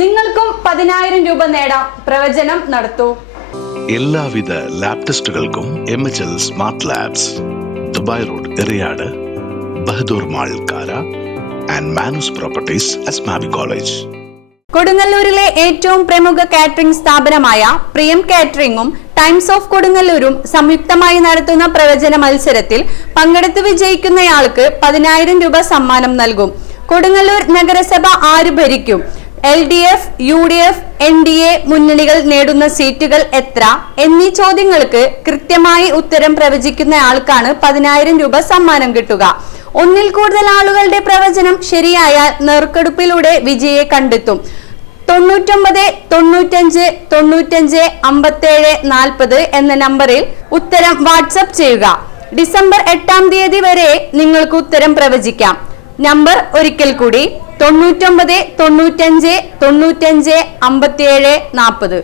നിങ്ങൾക്കും പതിനായിരം രൂപ നേടാം. പ്രവചനം നടത്തൂ. എല്ലാവിധ lab ടെസ്റ്റുകൾക്കും M H L smart labs Dubai road Eriyad Bahadur mall Kara and Manoos properties Asmabi college. കൊടുങ്ങല്ലൂരിലെ ഏറ്റവും പ്രമുഖ കാറ്ററിംഗ് സ്ഥാപനമായ പ്രിയം കാറ്ററിംഗും ടൈംസ് ഓഫ് കൊടുങ്ങല്ലൂരും സംയുക്തമായി നടത്തുന്ന പ്രവചന മത്സരത്തിൽ പങ്കെടുത്ത് വിജയിക്കുന്നയാൾക്ക് പതിനായിരം രൂപ സമ്മാനം നൽകും. കൊടുങ്ങല്ലൂർ നഗരസഭ ആര് ഭരിക്കും? L D F U D F N D A മുന്നണികൾ നേടുന്ന സീറ്റുകൾ എത്ര? എന്നീ ചോദ്യങ്ങൾക്ക് കൃത്യമായി ഉത്തരം പ്രവചിക്കുന്ന ആൾക്കാണ് പതിനായിരം രൂപ സമ്മാനം കിട്ടുക. ഒന്നിൽ കൂടുതൽ ആളുകളുടെ പ്രവചനം ശരിയായാൽ നെറുക്കെടുപ്പിലൂടെ വിജയെ കണ്ടെത്തും. തൊണ്ണൂറ്റൊമ്പത് തൊണ്ണൂറ്റഞ്ച് തൊണ്ണൂറ്റഞ്ച് അമ്പത്തേഴ് നാൽപ്പത് എന്ന നമ്പറിൽ ഉത്തരം വാട്സപ്പ് ചെയ്യുക. ഡിസംബർ എട്ടാം തീയതി വരെ നിങ്ങൾക്ക് ഉത്തരം പ്രവചിക്കാം. നമ്പർ ഒരിക്കൽ കൂടി തൊണ്ണൂറ്റൊമ്പത് തൊണ്ണൂറ്റഞ്ച് തൊണ്ണൂറ്റഞ്ച് അമ്പത്തിയേഴ് നാൽപ്പത്.